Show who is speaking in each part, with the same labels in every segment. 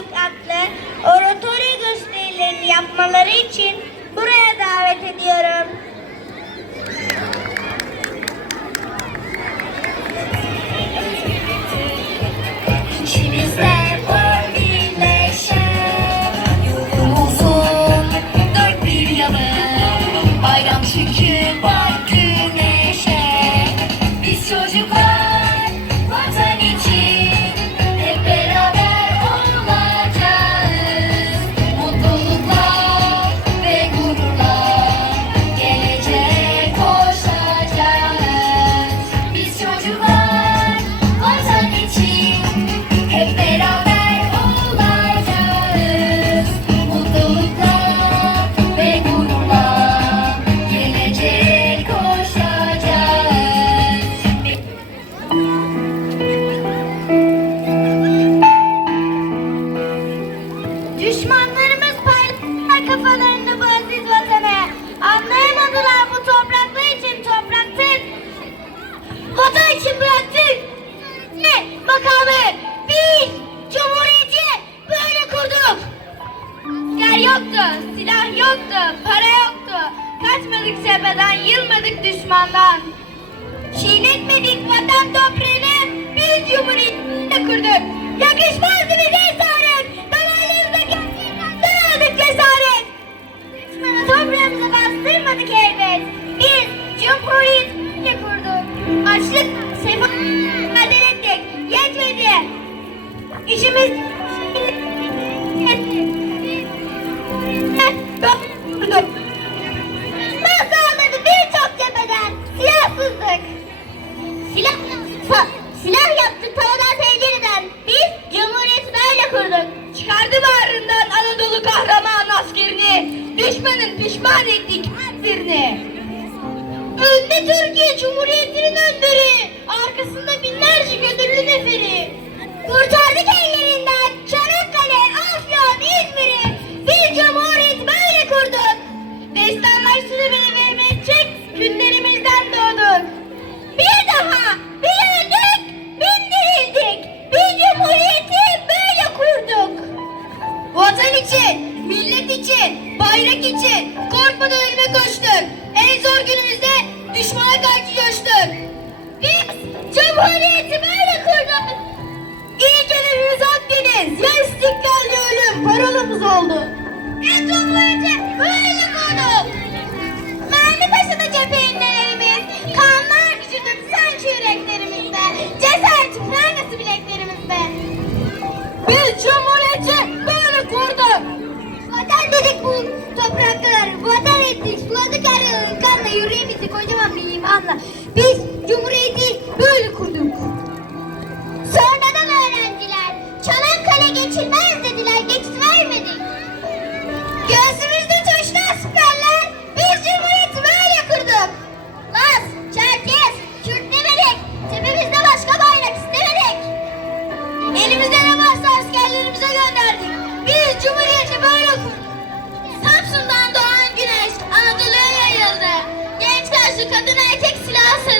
Speaker 1: Atatürk adlı gösterilerini yapmaları için buraya davet ediyorum.
Speaker 2: İçimizde birleşen Yolumuzun dört bir Bayram şükür
Speaker 1: Düşmanlarımız paylaştılar kafalarında bu aziz vatanı. Anlayamadılar bu topraklar için topraktır. Vatan için bıraktık. Ne makamı biz cumhuriyeti böyle kurduk. Asker yoktu, silah yoktu, para yoktu. Kaçmadık cepheden, yılmadık düşmandan. Çiğnetmedik vatan toprağını, biz cumhuriyeti kurduk. Yakışmazdı bize İşimiz. Nasıl almadı birçok cepheden silahsızlık. Silah, sa- silah yaptık paradan pencereden. Biz cumhuriyeti böyle kurduk. Çıkardı bağrından Anadolu kahraman askerini. Düşmanın pişman ettik birini. Önde Türkiye Cumhuriyeti'nin önderi. Arkasında binlerce gönüllü neferi. Millet için, bayrak için korkmadan ölüme koştuk. En zor günümüzde düşmana karşı coştuk. Biz Cumhuriyeti böyle kurduk. İlk hedefimiz Akdeniz. Ya istiklal ya ölüm. Parolamız oldu. Ya Cumhuriyeti böyle kurduk. Mermi taşıdı cephelerimiz. Vatan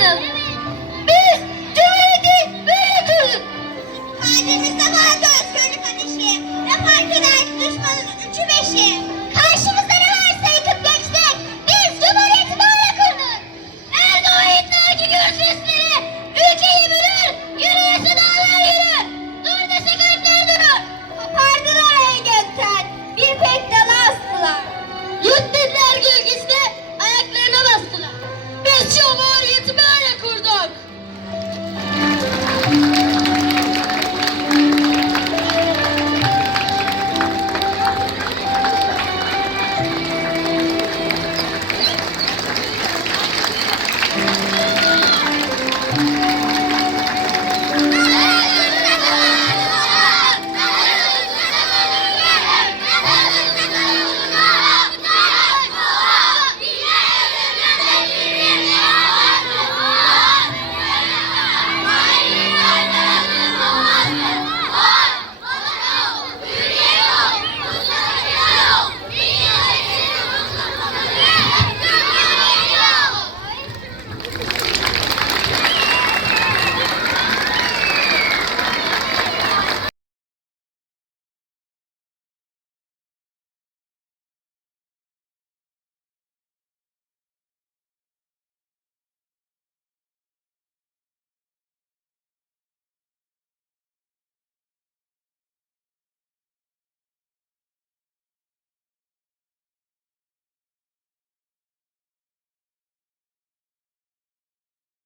Speaker 1: kazanırız. Biz cumhuriyeti böyle kurduk. Kalbimizde vardı özgürlük ateşi. Ne fark eder düşmanın üçü beşi. Karşımızda ne varsa yıkıp geçtik. Biz cumhuriyeti böyle kurduk. Erdoğan'ın dergi görsesleri ülkeyi bölür. Yürüyesi dağlar yürür.